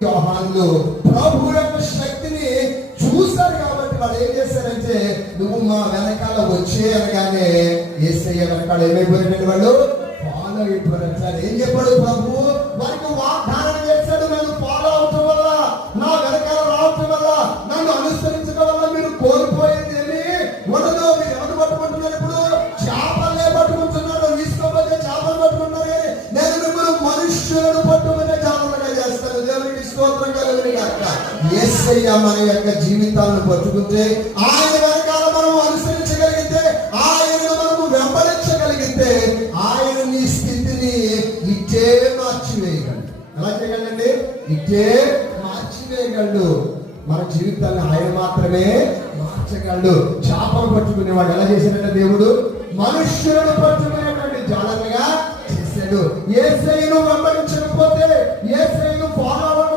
యోహాన్లు ప్రభు యొక్క శక్తిని చూశారు కాబట్టి వాళ్ళు ఏం చేశారంటే నువ్వు మా వెనకాల వచ్చే అనగానే ఏసయ్య వెనకాల ఏమైపోయినట్టు వాళ్ళు? ఫాలో అయిపోయారు ఏం చెప్పాడు ప్రభు వారికి స్తోత్రం కలుగుని గాక యేసయ్య మన యొక్క జీవితాలను పట్టుకుంటే ఆయన వెనకాల మనం అనుసరించగలిగితే ఆయనను మనము వెంబడించగలిగితే ఆయన నీ స్థితిని ఇట్టే మార్చివేయగలడు. ఎలా చేయగలండి ఇట్టే మార్చివేయగలడు. మన జీవితాన్ని ఆయన మాత్రమే మార్చగలడు. చేపలు పట్టుకునేవాడు ఎలా చేశాడంటే దేవుడు? మనుష్యులను పట్టుకునేటువంటి జాలంగా చేశాడు. ఏసైను వెంబడించకపోతే ఏ